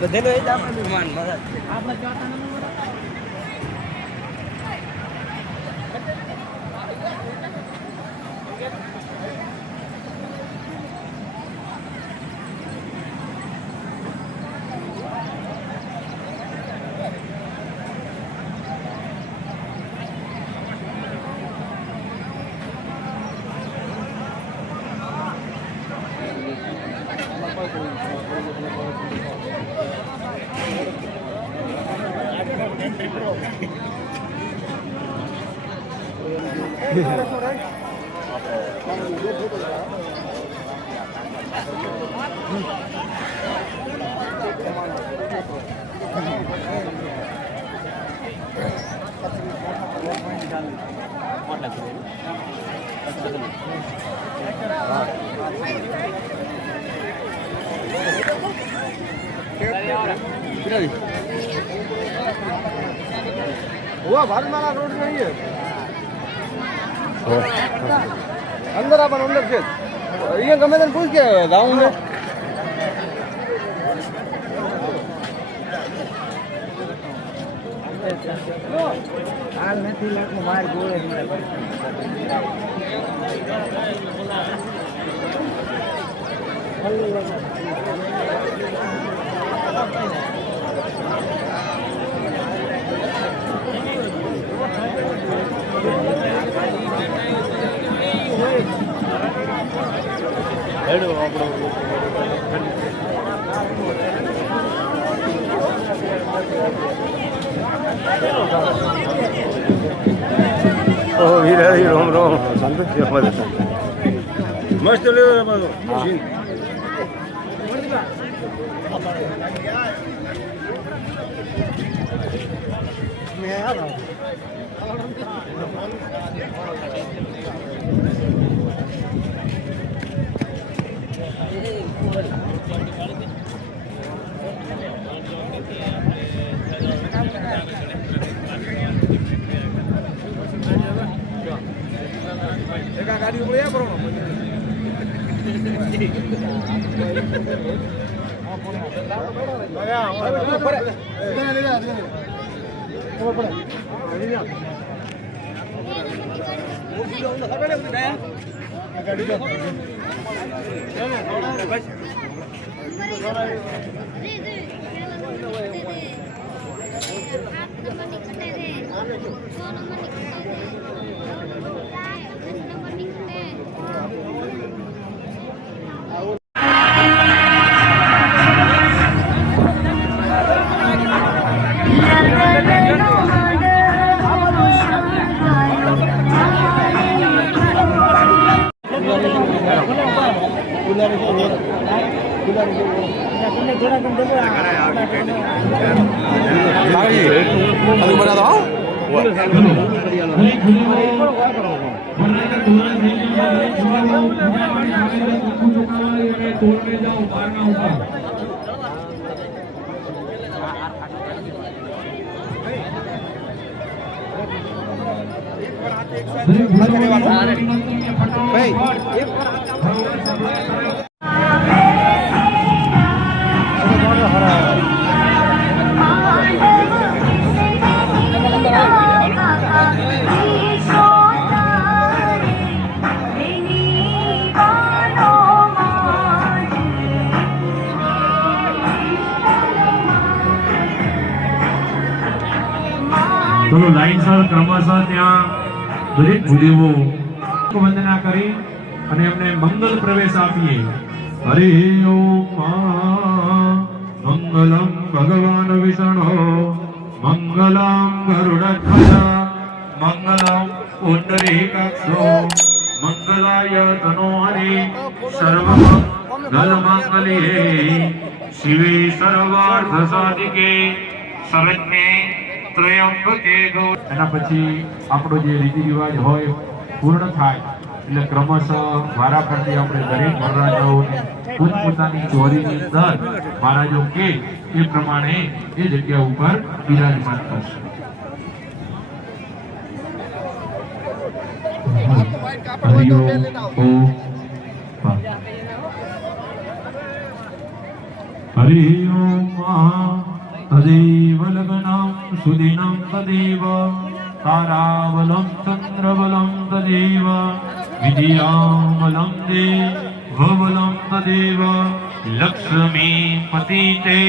બધેલો એ જ આપણે વિમાન આપણે ચોથા નંબર हुआ भारत माला रोड नहीं है अंदर अपन अंदर से ये गमे दिन पूछ के गाँव में हाल नहीं लाख मार गोए रोम रोम मस्त गाड़ी उड़े या बरो ચલો લાઈનસર ક્રમશઃ ત્યાં દરેક ભૂદેવો વંદના કરી અને એમને મંગલ પ્રવેશ આપીએ. હરિ ઓમ મંગલમ ભગવાન વિષ્ણુ મંગલમ ગરુડધ્વજ મંગલમ પુંડરીકાક્ષો મંગલાય તનોહરિ સર્વમંગલ મંગલે શિવે સર્વાર્થ સાધિકે શરણ્યે ત્રયંબકે ગૌરી. એના પછી આપણો જે રીતિ રિવાજ હોય પૂર્ણ થાય એટલે ક્રમશઃ વારા ફરતી આપણે દરેક વરરાજાઓને પોતપોતાની ચોરીની અંદર મહારાજો કે એ પ્રમાણે એ જગ્યા ઉપર બિરાજમાન કરશે. હરિ ઓમ ઓમ હરિ ઓમ તદેવ લગ્નમ સુદિનમ તદેવ તારાબલમ ચંદ્રબલમ તદેવ વિદ્યાબલમ દેવબલમ તદેવ લક્ષ્મી પતિતે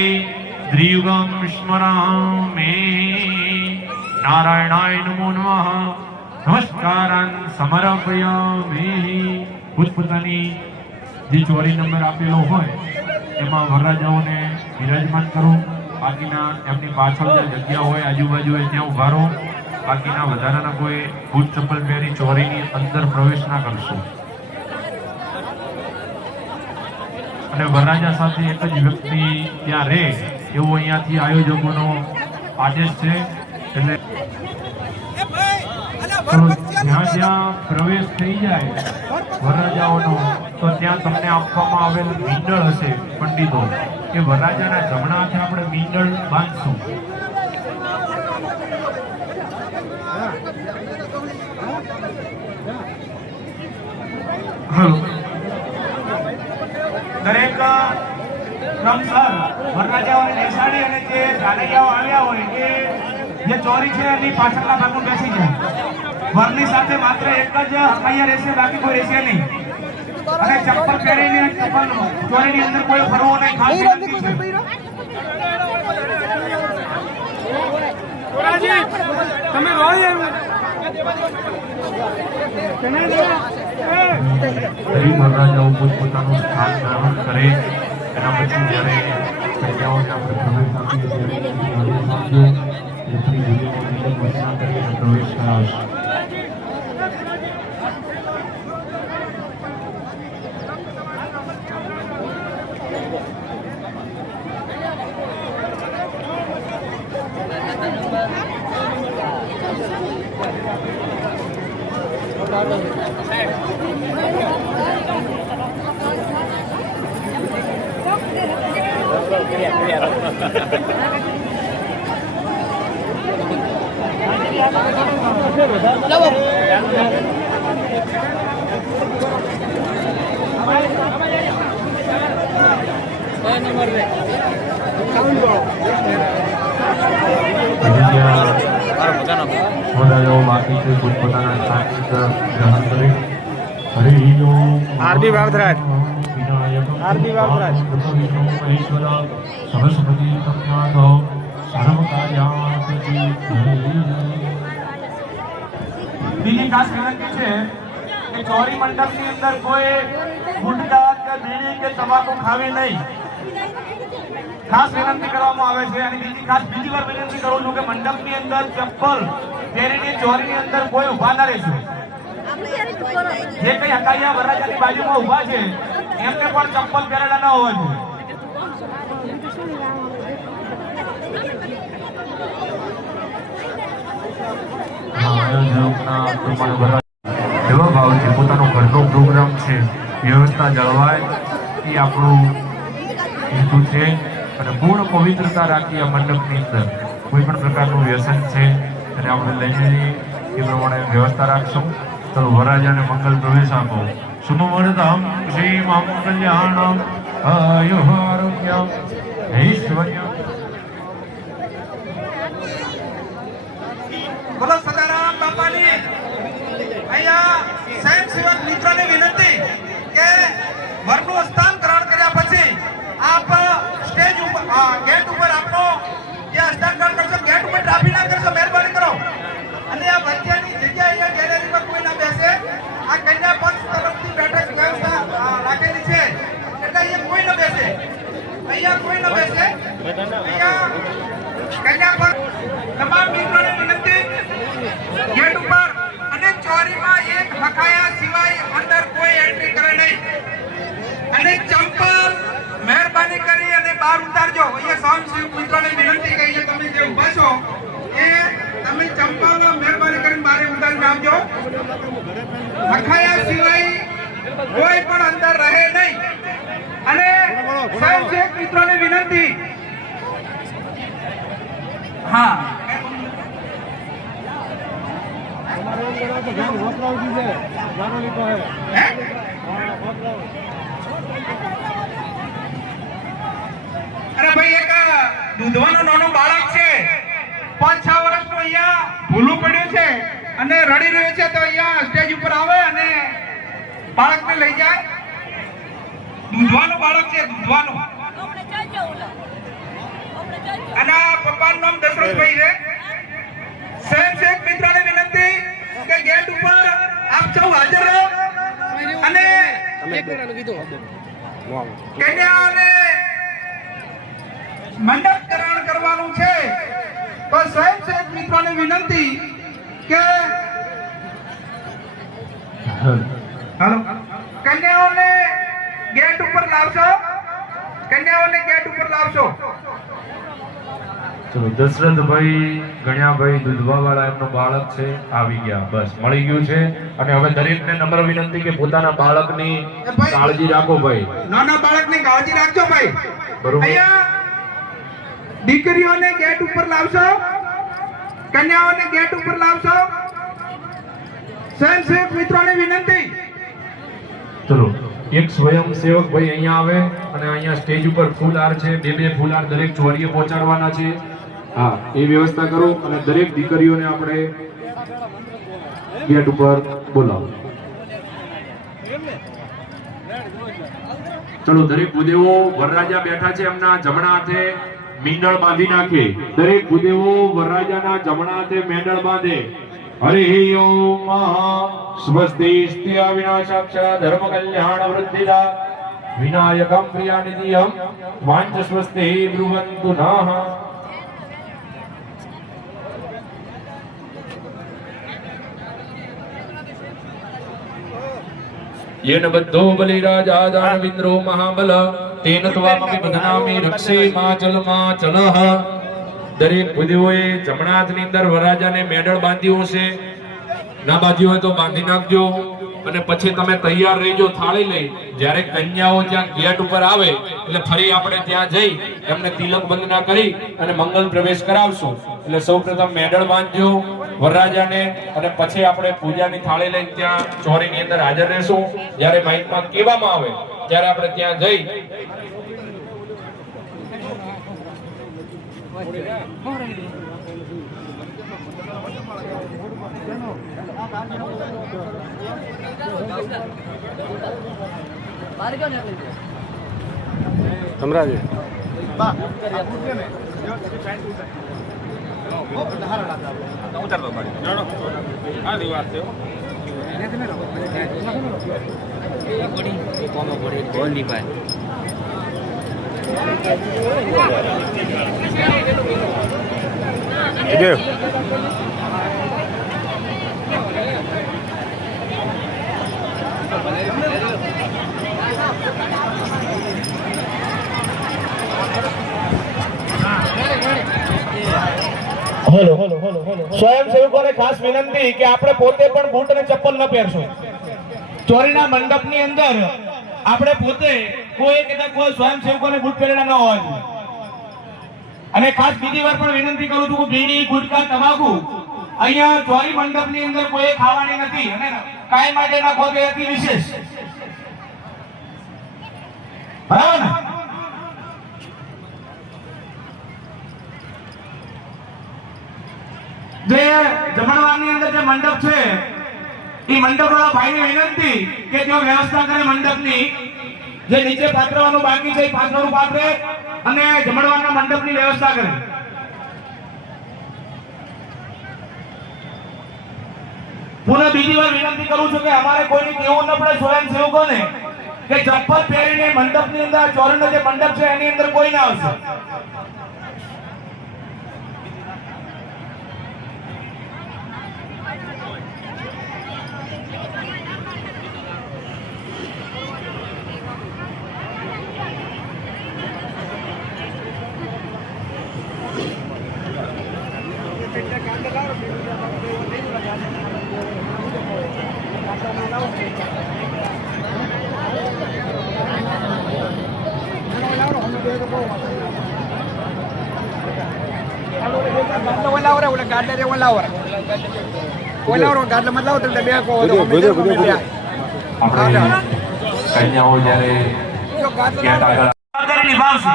ત્રિયુગમ સ્મરામે. નારાયણાય નમો નમઃ. નમસ્કારાન સમર્પયામિ. પોતપોતાની જે ચોરી નંબર આપેલો હોય એમાં વરરાજાઓને બિરાજમાન કરો. બાકીના એમની પાછળ જે જગ્યા હોય આજુબાજુ હોય ત્યાં ઉભા રહો. બાકીના વધારાના કોઈ બૂટ ચપ્પલ પહેરી ચોરીની અંદર પ્રવેશ ના કરશો. અને વરરાજા સાથે એક જ વ્યક્તિ ત્યાં રહે એવું અહીંયાથી આયોજકોનો આદેશ છે. એટલે જ્યાં જ્યાં પ્રવેશ થઈ જાય વરરાજાઓનો તો ત્યાં તમને આપવામાં આવેલ મીંડળ હશે પંડિતો કે વરરાજાના જમણા હાથે આપણે મીંડળ બાંધશું. દરેક ક્રમસર વરરાજાઓને બેસાડી અને જે જાનૈયાઓ આવ્યા હોય કે જે ચોરી છે એની પાછળના ભાગમાં બેસી જાય. વરની સાથે માત્ર એક જ હકાયા રહેશે, બાકી કોઈ રહેશે નહીં. અને ચપ્પલ પહેરીને ચપ્પલ ચોરીની અંદર કોઈ ફરવો નહીં. ખાસ વિનંતી છે. તમે વરરાજાઓ પોતપોતાનું સ્થાન ગ્રહણ કરે એના પછી જ્યારે કન્યાઓને આપણે પ્રવેશ આપીએ ત્યારે પ્રવેશ કરાવશે. બાકી છે પોતપોતાના સ્થાન ગ્રહણ કરે. હરિ ઓમ. આરબી બાવધરાજ. આરબી બાવધરાજ. સરસ્વતી તત્વાતો સર્વકાર્યાત. બીજી ખાસ વિનંતી છે કે ચોરી મંડપની અંદર કોઈ ગુટખા કે બીડી કે તમાકુ ખાવી નહીં. ખાસ વિનંતી કરવામાં આવે છે. અને બીજી વાર વિનંતી કરું છું કે મંડપની અંદર ચપ્પલ પહેરીને ચોરીની અંદર કોઈ ઊભા ના રહેશો. જે કઈ હકાયા વરરાજાની બાજુમાં ઊભા છે એમને પણ ચપ્પલ પહેરેલા ના હોવા જોઈએ. એવા ભાવથી પોતાનો ઘરનો પ્રોગ્રામ છે વ્યવસ્થા જળવાય એ આપણું હેતુ છે. અને પૂર્ણ પવિત્રતા રાખી આ મંડપની અંદર કોઈ પણ પ્રકારનું વ્યસન છે અને આપણે લઈને જઈએ એ પ્રમાણે વ્યવસ્થા રાખશું. ચલો વરરાજાને મંગલ પ્રવેશ આપો. સુમવરદમ શ્રી મમ કલ્યાણમ આયુઃ આરોગ્યમ ઐશ્વર્યમ. બોલો સદારામ બાપાની. અહીંયા સ્વયંસેવક મિત્રોને વિનંતી કે વરનું સ્થાન ગ્રહણ કર્યા પછી આપ સ્ટેજ ઉપર ગેટ ઉપર આપનો જે હસ્તાન ગ્રહણ કરશો ગેટ ઉપર ટ્રાફિક ના કરશો, મહેરબાની કરો. અને આ વચ્ચેની જગ્યા અહીંયા ગેલેરીમાં કોઈ ના બેસે. આ કન્યા પક્ષ તરફથી બેઠક વ્યવસ્થા રાખેલી છે એટલે અહીંયા કોઈ ન બેસે. અહીંયા કોઈ ન બેસે. અહીંયા કન્યા પક્ષ તમામ મિત્રોને વિનંતી ગેટ ઉપર અને ચોરીમાં એક હકાયા સિવાય અંદર કોઈ એન્ટ્રી કરે નહીં. અને ચંપલ મહેરબાની કરી અને બહાર ઉતારજો. અહીંયા સ્વયંસેવક મિત્રોને વિનંતી કરી છે તમે જે ઊભા છો એ કોઈ પણ અંદર રહે નહીં. અને સ્વયંસેવક મિત્રોને વિનંતી, હા તમારે એમ કરો તો ધ્યાન વપરાવતી છે જાનોલી તો હે હે? અરે ભાઈ એક દૂધવાનું નાનું બાળક છે 5-6 વર્ષનું અહીંયા ભૂલું પડ્યું છે અને રડી રહ્યું છે, તો અહીંયા સ્ટેજ ઉપર આવે અને બાળકને લઈ જાય. દૂધવાનું બાળક છે, દૂધવાનું. અને આ પપ્પાનું નામ દશરથભાઈ છે. સ્વયંસેવક મિત્રોને વિનંતી કે ગેટ ઉપર આપ સૌ હાજર રહો અને કન્યાઓને મંડપકરણ કરવાનું છે. તો સ્વયંસેવક મિત્રોને વિનંતી કે હાલો કન્યાઓને ગેટ ઉપર લાવશો, કન્યાઓને ગેટ ઉપર લાવશો. ચલો દશરથભાઈ ગણ્યાભાઈ દૂધવાવાળા એમનો બાળક છે, આવી ગયા, બસ મળી ગયું છે. અને હવે દરેકને નમ્ર વિનંતી કે પોતાના બાળકની કાળજી રાખો ભાઈ. નાના બાળકની કાળજી રાખજો ભાઈ. બરોબર. અહીંયા દીકરીઓને ગેટ ઉપર લાવશો, કન્યાઓને ગેટ ઉપર લાવશો. સ્વયંસેવક મિત્રોને વિનંતી. ચલો એક સ્વયંસેવક ભાઈ અહીંયા આવે અને અહીંયા સ્ટેજ ઉપર ફૂલહાર છે, બે ફૂલહાર દરેક ચોરીએ પહોંચાડવાના છે. હા, એ વ્યવસ્થા કરો અને દરેક દીકરીઓને આપણે ગેટ ઉપર બોલાવો. ચલો દરેક ભૂદેવો વરરાજા બેઠા છે, એમના જમણા હાથે મીંડળ બાંધી નાખે. દરેક ભૂદેવો વરરાજાના જમણા હાથે મેંડળ બાંધે. હરિ ઓમ સ્વસ્તિ સ્ત્યા વિનાશાક્ષા ધર્મ કલ્યાણ વૃદ્ધિદા વિનાયકમ પ્રિયાનિધિયમ વાંચ સ્વસ્તિ બ્રુવંતુ નઃ. येन बद्धो बलिराजा दानविन्द्रो महाबल तेन त्वामपि बध्नामि रक्षे माचलः. દરેક ભૂદેવોએ જમણા હાથની અંદર વરરાજાને મેડલ બાંધ્યું હશે, ના બાંધ્યું હોય તો બાંધી નાખજો. અને પછી તમે તૈયાર રહીજો થાળી લઈ. જ્યારે કન્યાઓ ત્યાં ગેટ ઉપર આવે એટલે ફરી આપણે ત્યાં જઈ એમને તિલક વંદના કરી અને મંગલ પ્રવેશ કરાવશું. એટલે સૌપ્રથમ મેડલ બાંધજો વરરાજાને અને પછી આપણે પૂજાની થાળી લઈને ત્યાં ચોરીની અંદર હાજર રહેશું. જ્યારે માઇકમાં કહેવામાં આવે ત્યારે આપણે ત્યાં જઈ સમરાજી સ્વયંસેવકોને ખાસ વિનંતી કે આપણે પોતે પણ બૂટ અને ચપ્પલ ન પહેરશું. ચોરીના મંડપની અંદર આપણે પોતે કોઈ સ્વયંસેવકોને બૂટ પહેરેલા ન હોય. અને ખાસ બીજી વાર પણ વિનંતી કરું છું કે બીડી, ગુટકા, તમાકુ અહીંયા ચોરી મંડપની અંદર કોઈ ખાવાની નથી અને કાયમ માટે નાખો તે અતિ વિશેષ. બરાબર ને? જે જમણવારની અંદર જે મંડપ છે એ મંડપવાળા ભાઈને વિનંતી કે તેઓ વ્યવસ્થા કરે મંડપની. જે નીચે પાથરવાનું બાકી છે એ પાથરવાનું પાથરે અને જમણવારના મંડપની વ્યવસ્થા કરે. પુનઃ બીજી વાર વિનંતી કરું છું કે અમારે કોઈને કેવું ન પડે સ્વયંસેવકોને કે ચપ્પલ પહેરીને મંડપની અંદર ચોરીનો જે મંડપ છે એની અંદર કોઈ ના આવશે. ઓલાવરે ઓલા ગાડલે રે ઓલાવરે ગાડલે મત લાવો તો બે કો આપણે કન્યાઓ જ્યારે ગેટ આગળ જવાબદારી નિભાવશે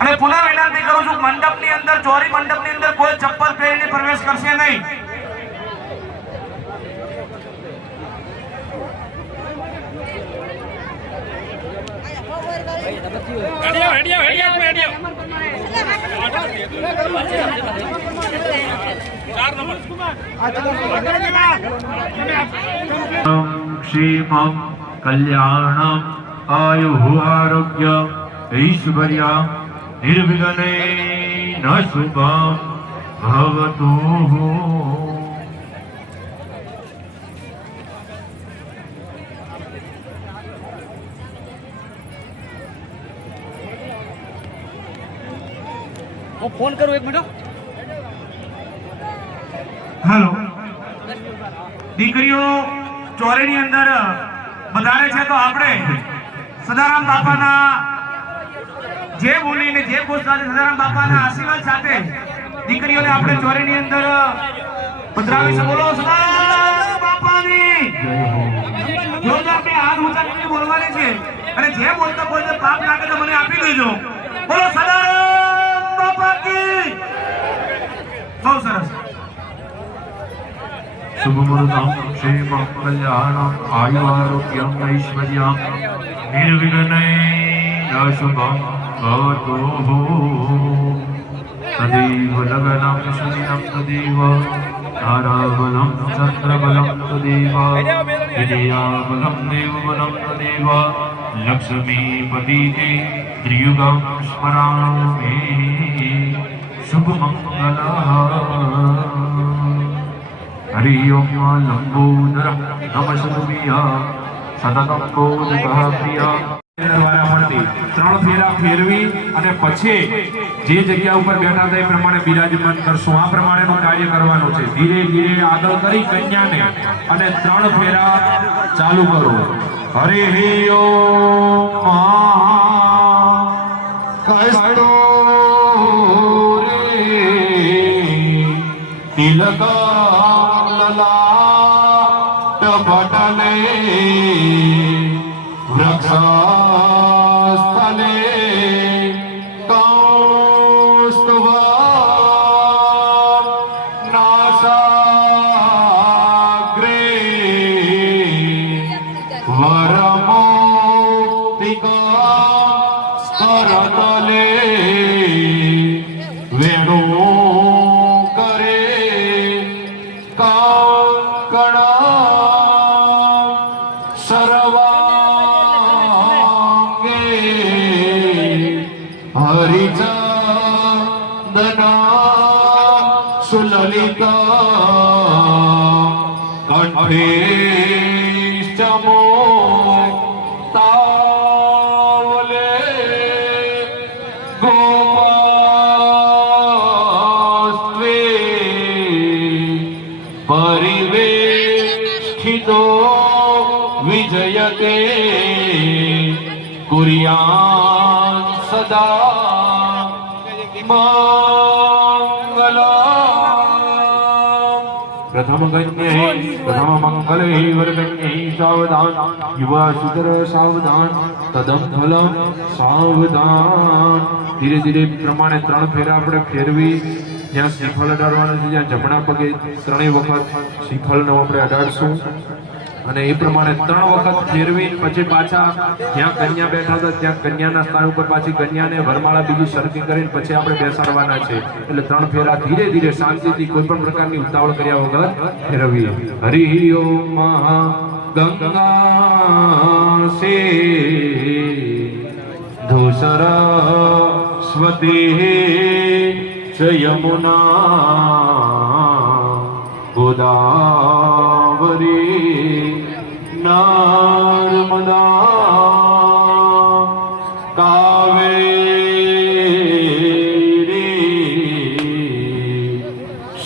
અને પુનઃ વિનંતી કરું છું મંડપની અંદર ચોરી મંડપની અંદર કોઈ ચપ્પલ પહેરીને પ્રવેશ કરશે નહીં. ક્ષેમં કલ્યાણમ આયુઃ આરોગ્ય ઐશ્વર્ય નિર્વિઘ્નેન શુભમ ભવતુ. હું ફોન કરું એક મિનિટ. હેલો, દીકરીઓ ચોરીની અંદર વધારે છે તો આપણે સદારામ બાપાના જે બોલીને જે કોષ સાથે સદારામ બાપાના આશીર્વાદ સાથે દીકરીઓને આપણે ચોરીની અંદર પધરાવીશું. બોલો સદારામ બાપાની જોરદાર બે હાથ ઊંચા કરીને બોલવાની છે અને જે બોલતા બોલતા પાપ લાગે તો મને આપી દેજો. બોલો સદારામ બાપા કી. બહુ સરસ. શુભમૃતમ ક્ષેમં કલ્યાણમ આયુઃ આરોગ્યમ ઐશ્વર્યમ નિર્વિઘ્નેન શુભમ ભવતુ. તદેવ લગ્નમ શનિનમ તદેવ તારાબલમ ચંદ્રબલમ તદેવ વિદ્યાબલમ દેવબલમ તદેવ લક્ષ્મીપતિતે ત્રિયુગમ સ્મરામિ. શુભમંગલઃ. હરિ ઓમ લંબોદર નમસ્તુભ્ય સતતમ બોધઃ પ્રિય. દ્વારા મળતી 3 ફેરા ફેરવી અને પછી જે જગ્યા ઉપર બેઠા હતા એ પ્રમાણે બિરાજમાન કરશું. આ પ્રમાણેનું કાર્ય કરવાનું છે. ધીરે ધીરે આગળ કરી કન્યાને અને 3 ફેરા ચાલુ કરો. હરિ ઓમ કસ્તૂરી તિલકા પટલે વૃક્ષસ્થલે કૌસ્તુભા નાસાગ્રે વરમોક્તિકા કરતલે વેણુ કરે સુલલિતા કંઠે ચમો તાવલે ગોપાસ્ત્વે પરિવેષ્ઠિતો વિજયતે કુર્યાન સદા પ્રથમ મંગલે વરકન્યૈ સાવધાન યુવા સુતર સાવધાન તદમ ફલમ સાવધાન. ધીરે ધીરે પ્રમાણે 3 ફેરા આપણે ફેરવી જ્યાં શ્રીફળ અડાડવાનું છે જ્યાં જમણા પગે 3 વખત શ્રીફળનો આપણે અડાડશું અને એ પ્રમાણે 3 વખત ફેરવી પછી પાછા જ્યાં કન્યા બેઠા હતા ત્યાં કન્યાના સ્થાન ઉપર પાછી કન્યાને વરમાળા બીજી સરખી કરીને પછી આપણે બેસાડવાના છે. એટલે 3 ફેરા ધીરે ધીરે શાંતિથી કોઈ પણ પ્રકારની ઉતાવળ કર્યા વગર ફેરવીએ. હરિ ઓમ ગંગા સે ધૂસર સ્વતી યમુના ગોદાવરી નર્મદા કાવેરી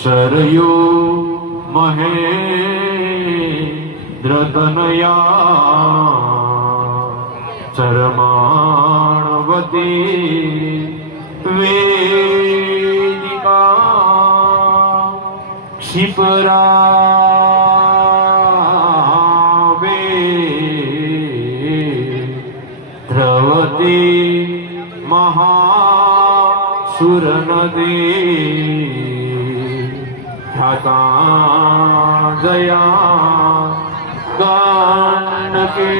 સરયુ મહેન્દ્રતનયા ચરમાણવતી વેદિકા શિપરાવે દ્રવતી મહાસુર નદી ધાતા જયા ગણ કે